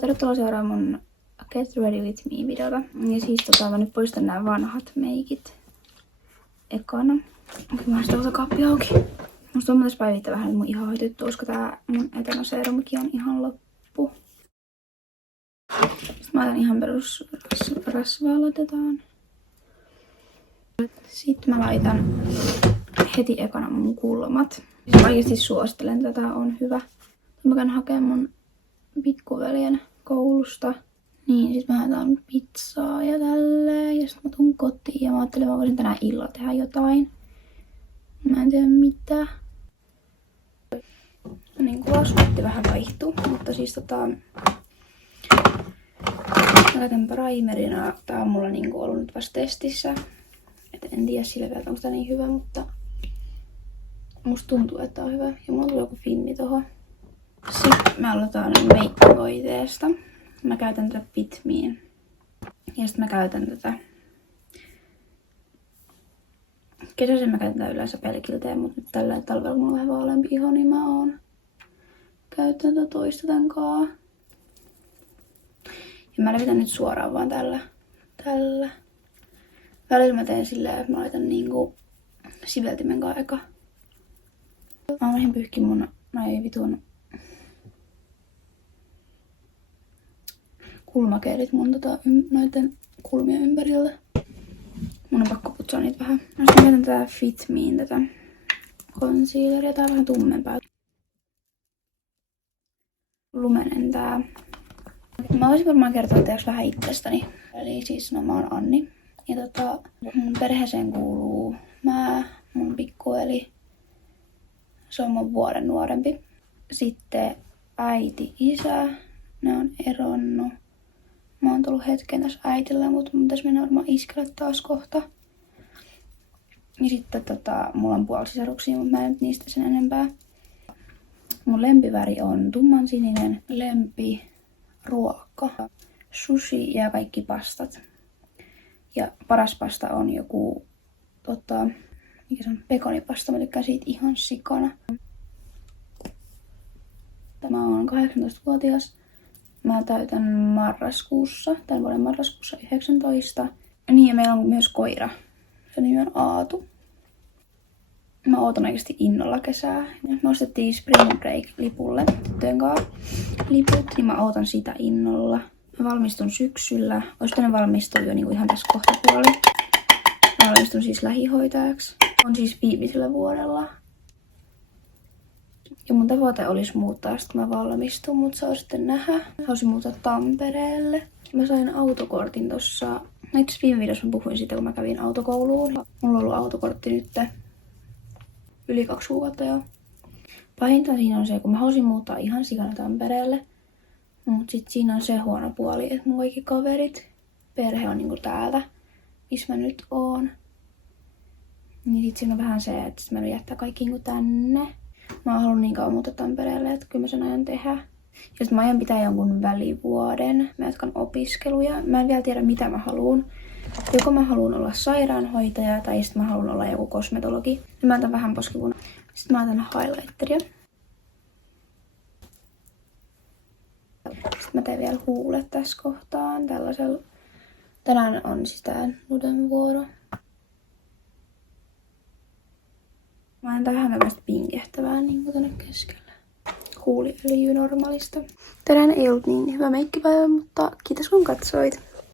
tervetuloa seuraamaan mun Get Ready With Me-videota. Ja siis mä nyt poistan nämä vanhat meikit ekana. Mä oon sitä kaappi auki. Musta on tässä päivittää vähän mun ihoa hoitettu, koska tää mun etanoseerumikin on ihan loppu. Sitten mä otan ihan perus rasvaa laitetaan. Sitten mä laitan heti ekana mun kulmat. Siis oikeesti suosittelen, tätä on hyvä. Mä käyn hakemaan mun pikkuveljen koulusta. Niin, sit mä laitan pizzaa ja tälleen. Ja sit mä tuun kotiin ja mä ajattelin, että mä voisin tänään illalla tehdä jotain. Mä en tiedä mitä. Niin kuvauskotti vähän vaihtuu, mutta siis mä laitan primerina. Tää on mulla niinku ollut nyt vasta testissä. Et en tiedä sillä vielä, onko tää niin hyvä, mutta musta tuntuu, että tää on hyvä. Ja mulla tulee joku finni tohon. Sitten me aloitetaan meikkivoiteesta. Mä käytän tätä Fit Me:n. Ja sitten mä käytän tätä. Kesäisin mä käytän tätä yleensä pelkilteen, mutta nyt tällä talvella kun mulla on vähän vaaleampi iho, niin mä oon käytän tätä toista tän kaa. Ja mä levitän nyt suoraan vaan tällä. Välillä mä teen silleen, että mä laitan niinku siveltimen kaa eka. Mä lähdin pyyhkin mun vitun kulmakeelit mun noiden kulmien ympärillä. Mun on pakko putsaa niitä vähän. Mä käytän tätä Fit Me:n tätä concealeria. Tää on vähän tummempaa. Lumenen tää. Mä voisin varmaan kertoa teoks vähän itsestäni. Eli siis mä oon Anni. Ja mun perheeseen kuuluu mun pikkueli. Se on mun vuoden nuorempi. Sitten äiti, isä. Ne on eronnut. Mä oon tullut hetken tässä äitillä, mutta mun pitäisi mennä varmaan iskelle taas kohta. Ja sitten mulla on puolisisaruksia, mutta mä en nyt niistä sen enempää. Mun lempiväri on tummansininen, lempiruoka, sushi ja kaikki pastat. Ja paras pasta on joku, mikä se on, pekonipasta, mä tykkään siitä ihan sikana. Mä oon 18-vuotias. Mä täytän marraskuussa, tämän vuoden marraskuussa 19. Niin, ja meillä on myös koira. Se nimi on Aatu. Mä ootan oikeasti innolla kesää. Me ostettiin Spring Break-lipulle tyttöjen kanssa liput, niin mä ootan sitä innolla. Mä valmistun syksyllä. Ois tänne valmistua jo niinku ihan tässä kohtapuoli. Mä valmistun siis lähihoitajaksi. On siis viimeisellä vuodella. Ja mun tavoite olisi muuttaa, sitten mä valmistun, mutta saa sitten nähdä. Mä haluaisin muuttaa Tampereelle. Mä sain autokortin tossa. Itse viime videossa mä puhuin siitä, kun mä kävin autokouluun. Mulla on ollut autokortti nyt yli 2 kuukautta jo. Pahinta siinä on se, kun mä haluaisin muuttaa ihan sikana Tampereelle. Mut sit siinä on se huono puoli, että mun kaikki kaverit, perhe on niinku täältä, missä mä nyt oon. Niin sit siinä on vähän se, että sit mä jättää kaikki niinku tänne. Mä oon halunnut niin kauan muuttaa Tampereelle, että kyllä mä sen ajan tehdä. Ja sit mä ajan pitää jonkun välivuoden. Mä jatkan opiskeluja. Mä en vielä tiedä mitä mä haluun. Joko mä haluun olla sairaanhoitaja tai sit mä haluun olla joku kosmetologi. Ja mä otan vähän poskipuna. Sitten mä otan highlighteria. Sitten mä teen vielä huulet tässä kohtaan. Tällaisella. Tänään on siis tää Nuden vuoro. Mä en tähän tämmöistä pinkehtävää niin tänne keskellä. Huuliöljyä normaalista. Tänään ei ollut niin hyvä meikkipäivä, mutta kiitos kun katsoit.